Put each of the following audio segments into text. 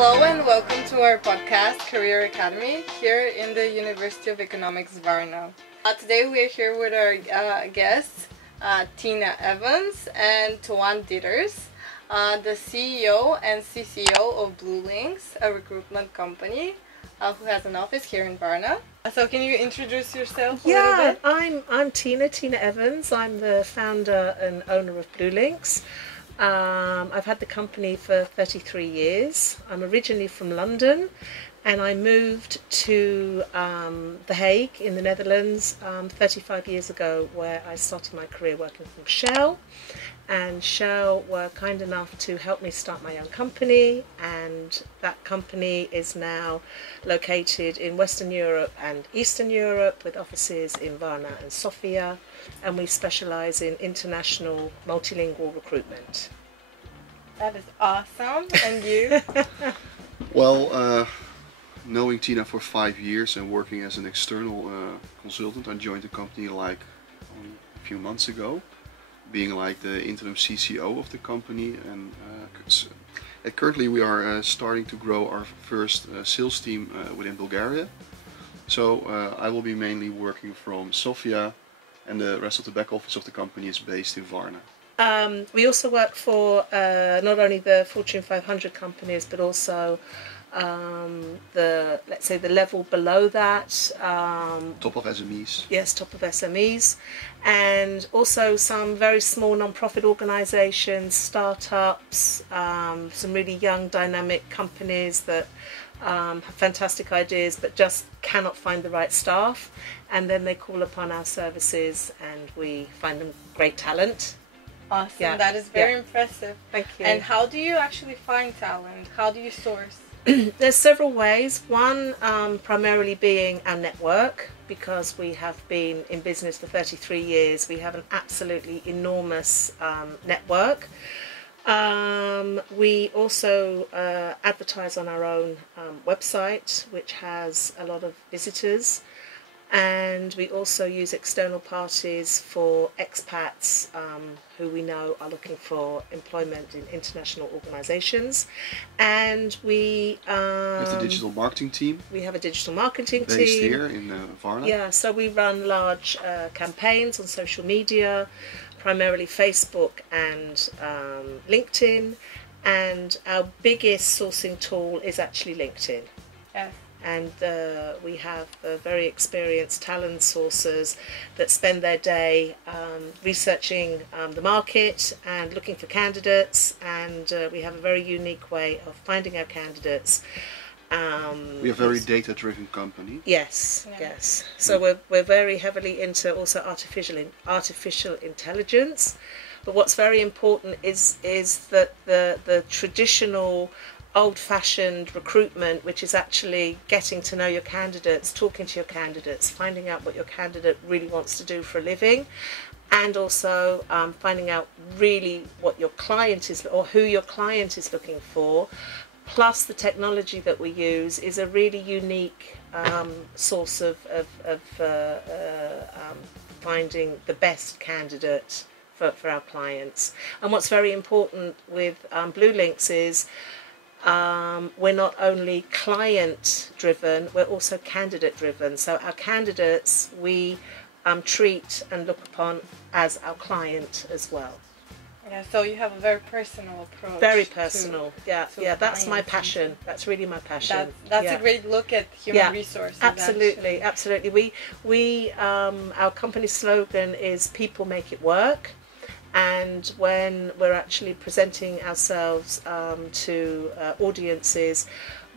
Hello and welcome to our podcast, Career Academy, here in the University of Economics, Varna. Today we are here with our guests, Tina Evans and Toan Dieters, the CEO and CCO of BlueLinks, a recruitment company who has an office here in Varna. So can you introduce yourself a little bit? I'm Tina Evans. I'm the founder and owner of BlueLinks. I've had the company for 33 years. I'm originally from London and I moved to The Hague in the Netherlands 35 years ago, where I started my career working for Shell. And Shell were kind enough to help me start my own company, and that company is now located in Western Europe and Eastern Europe with offices in Varna and Sofia, and we specialise in international multilingual recruitment. That is awesome. And you? Well, knowing Tina for 5 years and working as an external consultant, I joined the company like only a few months ago, being like the interim CCO of the company, and currently we are starting to grow our first sales team within Bulgaria. So I will be mainly working from Sofia, and the rest of the back office of the company is based in Varna. We also work for not only the Fortune 500 companies, but also let's say the level below that. Top of SMEs. Yes, top of SMEs, and also some very small non-profit organisations, startups, some really young dynamic companies that have fantastic ideas but just cannot find the right staff, and then they call upon our services and we find them great talent. Awesome. Yeah. That is very impressive. Thank you. And how do you actually find talent? How do you source? There's several ways. One, primarily being our network, because we have been in business for 33 years. We have an absolutely enormous network. We also advertise on our own website, which has a lot of visitors. And we also use external parties for expats who we know are looking for employment in international organisations. And we have the digital marketing team. We have a digital marketing team based here in Varna. Yeah, so we run large campaigns on social media, primarily Facebook and LinkedIn. And our biggest sourcing tool is actually LinkedIn. Yes. And we have very experienced talent sourcers that spend their day researching the market and looking for candidates, and we have a very unique way of finding our candidates. We are a very data-driven company. Yes, yeah. Yes. So we're very heavily into also artificial intelligence. But what's very important is that the traditional old-fashioned recruitment, which is actually getting to know your candidates, talking to your candidates, finding out what your candidate really wants to do for a living, and also finding out really what your client is, or who your client is looking for, plus the technology that we use is a really unique source of finding the best candidate for our clients. And what's very important with BlueLinks is we're not only client driven, we're also candidate driven. So our candidates we treat and look upon as our client as well. Yeah, so you have a very personal approach. Very personal. That's my passion. That's really my passion. That's a great look at human resources. Absolutely, absolutely. We our company slogan is "People make it work." And when we're actually presenting ourselves to audiences,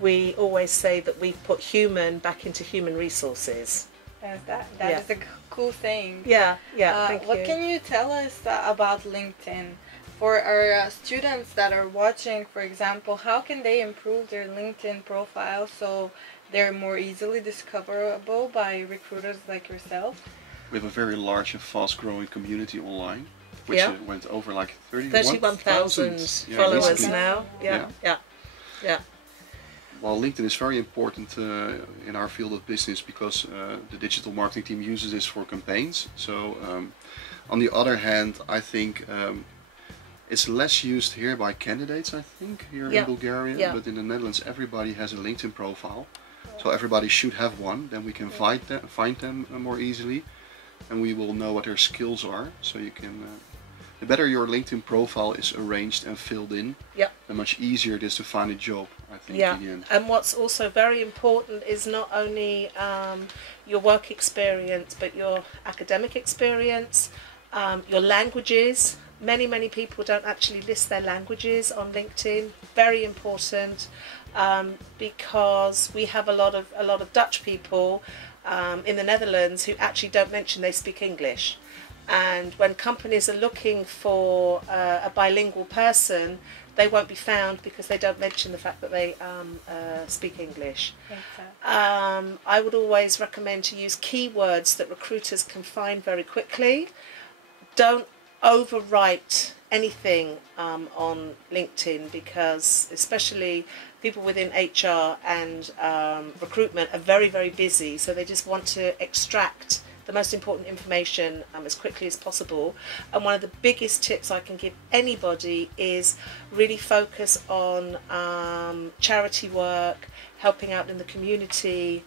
we always say that we've put human back into human resources. Yes, that is a cool thing. Yeah. Thank you. What can you tell us about LinkedIn? For our students that are watching, for example, how can they improve their LinkedIn profile so they're more easily discoverable by recruiters like yourself? We have a very large and fast-growing community online, which went over like 31,000 followers now. Yeah. Well, LinkedIn is very important in our field of business because the digital marketing team uses this for campaigns. So on the other hand, I think It's less used here by candidates, I think, here Yeah. in Bulgaria, Yeah. but in the Netherlands everybody has a LinkedIn profile. So everybody should have one, then we can find them more easily, and we will know what their skills are. So you can, the better your LinkedIn profile is arranged and filled in, Yeah. the much easier it is to find a job, I think, Yeah, in the end. and what's also very important is not only your work experience, but your academic experience, your languages. Many people don't actually list their languages on LinkedIn. Very important, because we have a lot of Dutch people in the Netherlands who actually don't mention they speak English. And when companies are looking for a bilingual person, they won't be found because they don't mention the fact that they speak English. Exactly. I would always recommend to use keywords that recruiters can find very quickly. Don't overwrite anything on LinkedIn, because especially people within HR and recruitment are very busy, so they just want to extract the most important information as quickly as possible. And one of the biggest tips I can give anybody is really focus on charity work, helping out in the community.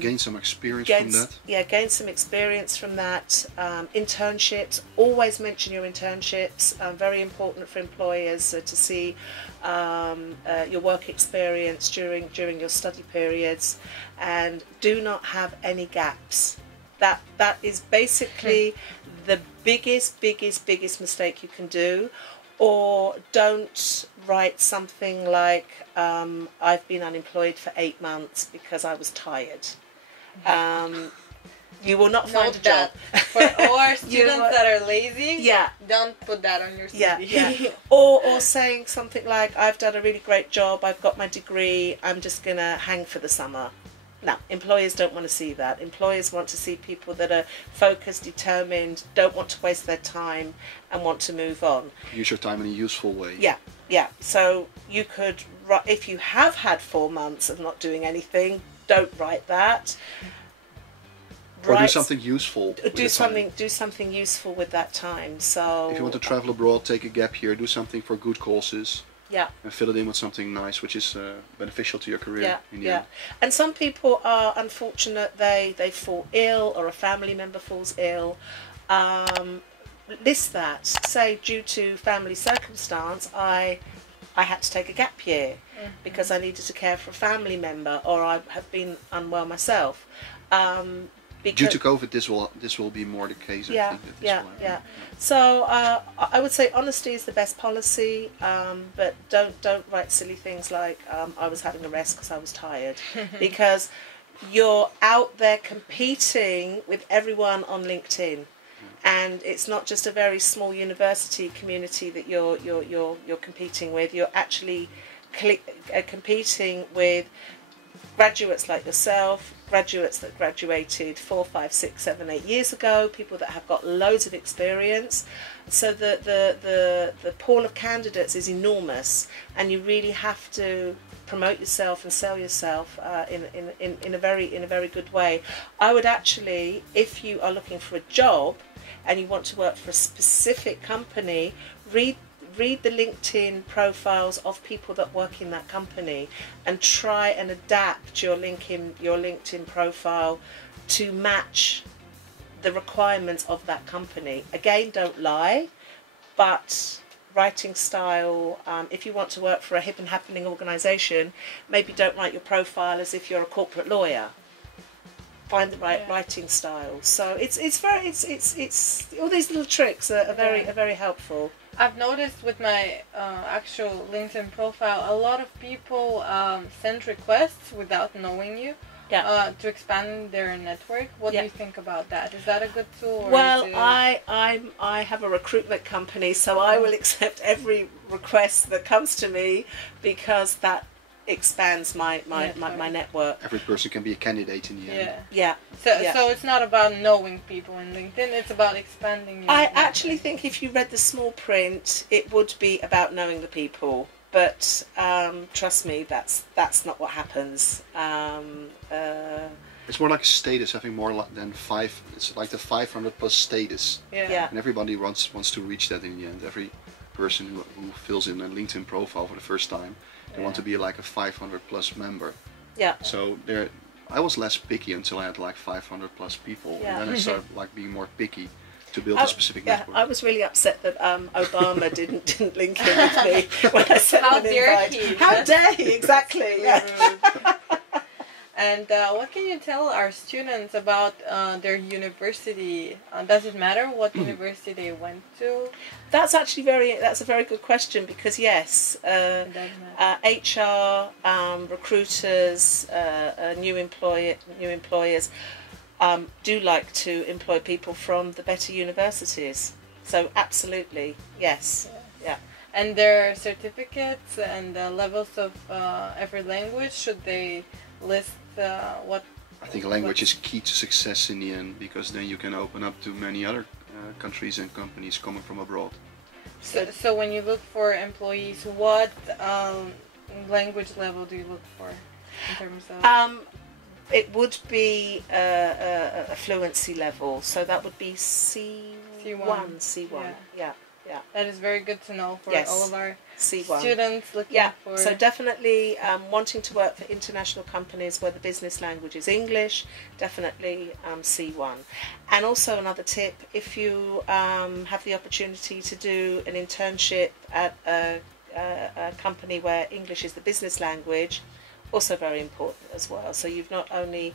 Gain some experience from that. Yeah, gain some experience from that. Internships, always mention your internships. Very important for employers to see your work experience during your study periods, and do not have any gaps. That is basically the biggest mistake you can do. Or don't write something like, I've been unemployed for 8 months because I was tired. You will not find a job. For all our students that are lazy, Yeah. don't put that on your CV. Yeah. Or saying something like, I've done a really great job, I've got my degree, I'm just going to hang for the summer. No, employers don't want to see that. Employers want to see people that are focused, determined, don't want to waste their time, and want to move on. Use your time in a useful way. Yeah. So you could, if you have had 4 months of not doing anything, don't write that. Or do something useful. Do something useful with that time. So if you want to travel abroad, take a gap year, do something for good causes. Yeah. And fill it in with something nice, which is beneficial to your career. In the end. And some people are unfortunate. They fall ill, or a family member falls ill. List that. Say, due to family circumstance, I had to take a gap year because I needed to care for a family member, or I have been unwell myself. Due to COVID, this will be more the case. I think, at this point. So I would say honesty is the best policy, but don't write silly things like I was having a rest because I was tired, because you're out there competing with everyone on LinkedIn, and it's not just a very small university community that you're competing with. You're actually competing with graduates like yourself, graduates that graduated 4, 5, 6, 7, 8 years ago, people that have got loads of experience. So the pool of candidates is enormous, and you really have to promote yourself and sell yourself in a very good way. I would actually, if you are looking for a job and you want to work for a specific company, read the LinkedIn profiles of people that work in that company, and try and adapt your LinkedIn profile to match the requirements of that company. Again, don't lie, but writing style, if you want to work for a hip and happening organisation, maybe don't write your profile as if you're a corporate lawyer. Find the right writing style. So it's all these little tricks are very helpful. I've noticed with my actual LinkedIn profile, a lot of people send requests without knowing you to expand their network. What do you think about that? Is that a good tool? Or well, I have a recruitment company, so I will accept every request that comes to me, because that expands my network. Every person can be a candidate in the end. So it's not about knowing people in LinkedIn, it's about expanding your network. Actually think if you read the small print, it would be about knowing the people, but trust me, that's not what happens. It's more like status, having more than 5. It's like the 500 plus status. Yeah. And everybody wants to reach that in the end. person who fills in a LinkedIn profile for the first time. They want to be like a 500 plus member. Yeah. So there, I was less picky until I had like 500 plus people, Yeah. and then I started like being more picky to build Oh, a specific yeah, network. I was really upset that Obama didn't link in with me when I sent How him an dare invite. he? How dare he? Exactly. Yeah. And what can you tell our students about their university? Does it matter what university they went to? That's a very good question, because yes, It doesn't matter. HR, recruiters, new employers do like to employ people from the better universities. So absolutely, yes, yeah. And their certificates and the levels of every language, should they list what? I think language is key to success in the end, because then you can open up to many other countries and companies coming from abroad. So when you look for employees, what language level do you look for in terms of? It would be a fluency level, so that would be C1. C1. Yeah. That is very good to know for Yes. all of our C1. students looking Yeah, for. so definitely wanting to work for international companies where the business language is English, definitely C1. And also another tip, if you have the opportunity to do an internship at a company where English is the business language, also very important as well. So you've not only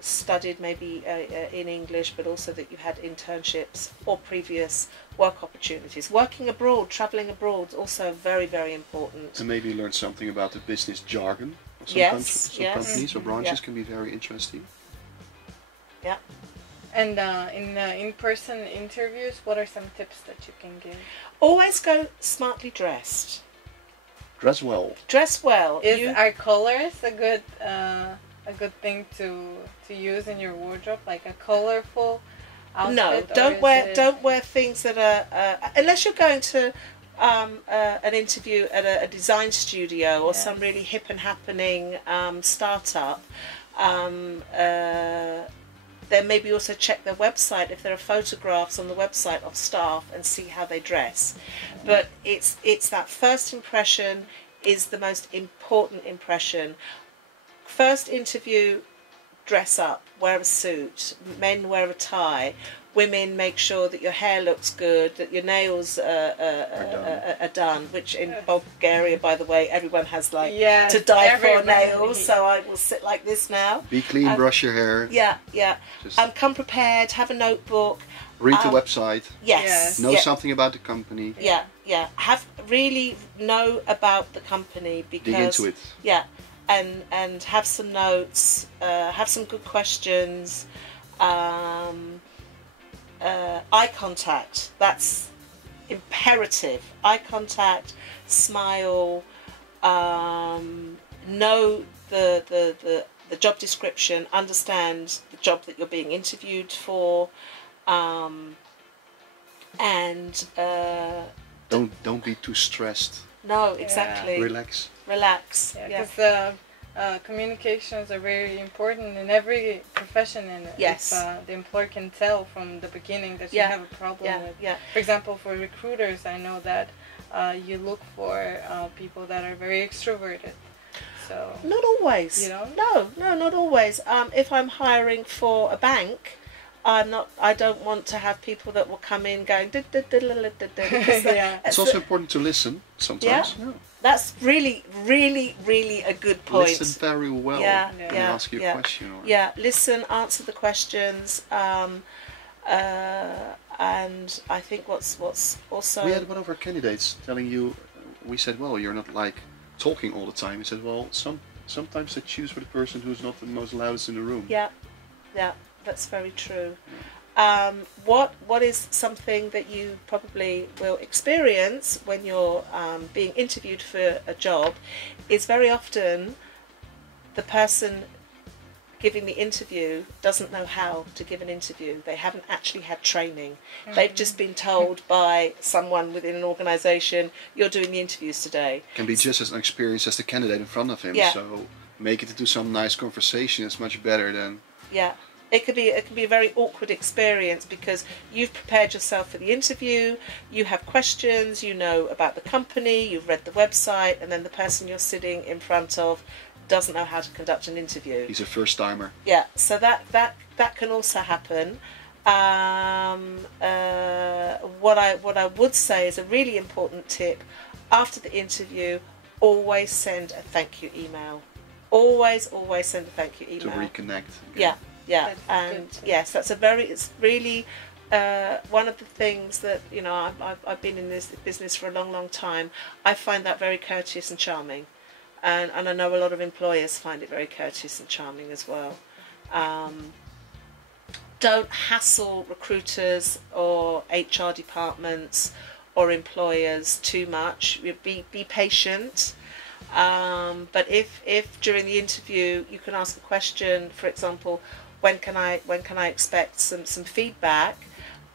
studied maybe in English, but also that you had internships or previous work opportunities. Working abroad, travelling abroad, also very, very important. And maybe learn something about the business jargon of some, Yes, some yes. companies or branches Yeah. can be very interesting. Yeah. And in in-person interviews, what are some tips that you can give? Always go smartly dressed. Dress well. Dress well. Is our colors a good thing to use in your wardrobe, like a colorful outfit? No, or don't is don't wear things that are unless you're going to an interview at a design studio or Yes. some really hip and happening startup. Then maybe also check their website if there are photographs on the website of staff and see how they dress. But it's that first impression is the most important impression. First interview, dress up, wear a suit. Men wear a tie. Women, make sure that your hair looks good, that your nails are done. Which in Bulgaria, by the way, everyone has like Yes, to die for everybody. nails. So I will sit like this now. Be clean, brush your hair. Yeah. Just Come prepared. Have a notebook. read the website. Yes. Yes. Know yeah. something about the company. Yeah. Have really know about the company, because Dig into it. Yeah, and have some notes. Have some good questions. Eye contact. That's imperative. Eye contact. Smile. Know the job description. Understand the job that you're being interviewed for. And Don't be too stressed. no, exactly. Relax. Relax. Yeah, Yeah. because communications are very important in every profession, and Yes. if the employer can tell from the beginning that you Yeah. have a problem Yeah. with. Yeah. For example, for recruiters, I know that you look for people that are very extroverted. So Not always. You know? No, not always. If I'm hiring for a bank, I don't want to have people that will come in going. Yeah. It's also important to listen sometimes. Yeah. That's really, really, really a good point. Listen very well Yeah, when yeah, they ask you yeah. a question. Or Yeah, listen, answer the questions, and I think what's also We had one of our candidates telling you, we said, well, you're not like talking all the time. He said, well, sometimes they choose for the person who's not the most loudest in the room. yeah, that's very true. What is something that you probably will experience when you're being interviewed for a job is very often the person giving the interview doesn't know how to give an interview. They haven't actually had training. They've just been told by someone within an organisation, you're doing the interviews today. Can be just as experienced as the candidate in front of him. Yeah. So make it into some nice conversation is much better than Yeah, It can be a very awkward experience because you've prepared yourself for the interview, you have questions, you know about the company, you've read the website, and then the person you're sitting in front of doesn't know how to conduct an interview. He's a first timer. Yeah, so that can also happen. What I would say is a really important tip: after the interview, always send a thank you email. Always send a thank you email To reconnect. Yeah. Yeah, That's and good. yes, it's really one of the things that, you know, I've been in this business for a long time. I find that very courteous and charming, and I know a lot of employers find it very courteous and charming as well. Don't hassle recruiters or HR departments or employers too much. Be patient. But if during the interview you can ask a question, for example, when can I expect some feedback,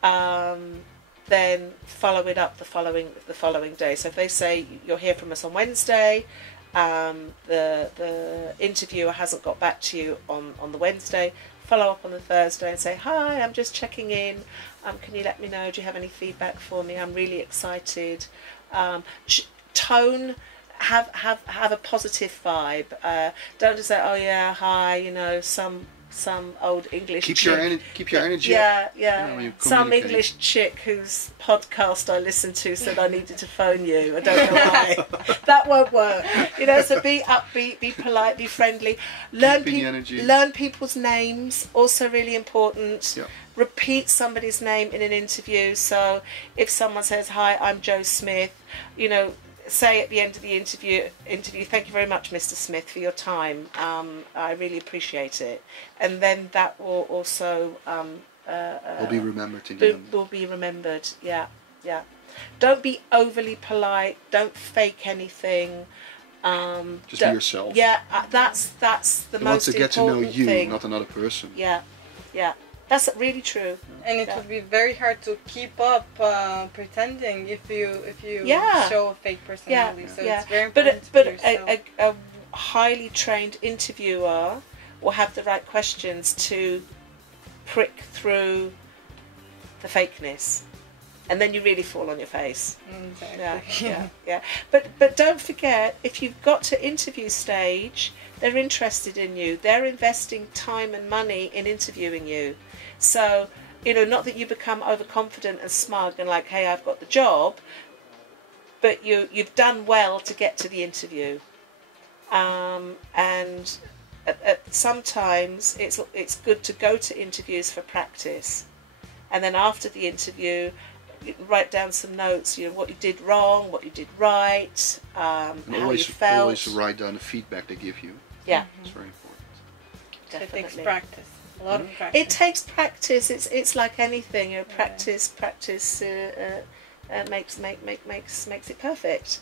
then follow it up the following day. So if they say you'll hear from us on Wednesday, the interviewer hasn't got back to you on the Wednesday, follow up on the Thursday and say, hi, I'm just checking in, can you let me know, do you have any feedback for me, I'm really excited. Tone, have a positive vibe. Don't just say, oh yeah, hi, you know, some old English Keep chick. your energy Yeah, up. yeah. When you Some communicate. English chick whose podcast I listened to said I needed to phone you. I don't know why. That won't work. You know, so be upbeat, be polite, be friendly. Keeping the energy. Learn people's names, also really important. Yeah. Repeat somebody's name in an interview. So if someone says, hi, I'm Joe Smith, you know, say at the end of the interview, thank you very much, Mr. Smith, for your time. I really appreciate it. And then that will also Will be remembered in the end. will be remembered. Yeah, yeah. Don't be overly polite. Don't fake anything. Just be yourself. Yeah, that's the They want most to get to important know you, thing. not another person. Yeah, yeah. That's really true. And it Yeah. would be very hard to keep up pretending if you Yeah. show a fake personality. So yeah. it's very But important but to be yourself. a highly trained interviewer will have the right questions to prick through the fakeness, and then you really fall on your face. Exactly. Yeah. But don't forget, if you've got to interview stage, they're interested in you. They're investing time and money in interviewing you. So, you know, not that you become overconfident and smug and like, hey, I've got the job, but you've done well to get to the interview. And sometimes it's good to go to interviews for practice, and then after the interview, write down some notes. You know, what you did wrong, what you did right, how you felt. Always write down the feedback they give you. Yeah, It's very important. So it takes definitely. practice. A lot of practice. It takes practice. It's like anything. You know, practice makes it perfect.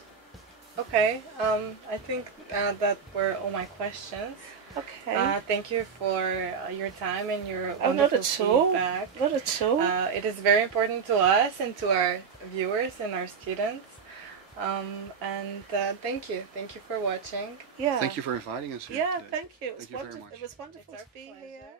Okay. I think that were all my questions. Okay. Thank you for your time and your Oh, not wonderful at all. feedback. Not at all. It is very important to us and to our viewers and our students. Thank you. Thank you for watching. Yeah. Thank you for inviting us here Yeah, today. thank you. Thank you very much. It was wonderful It's to our be pleasure. here.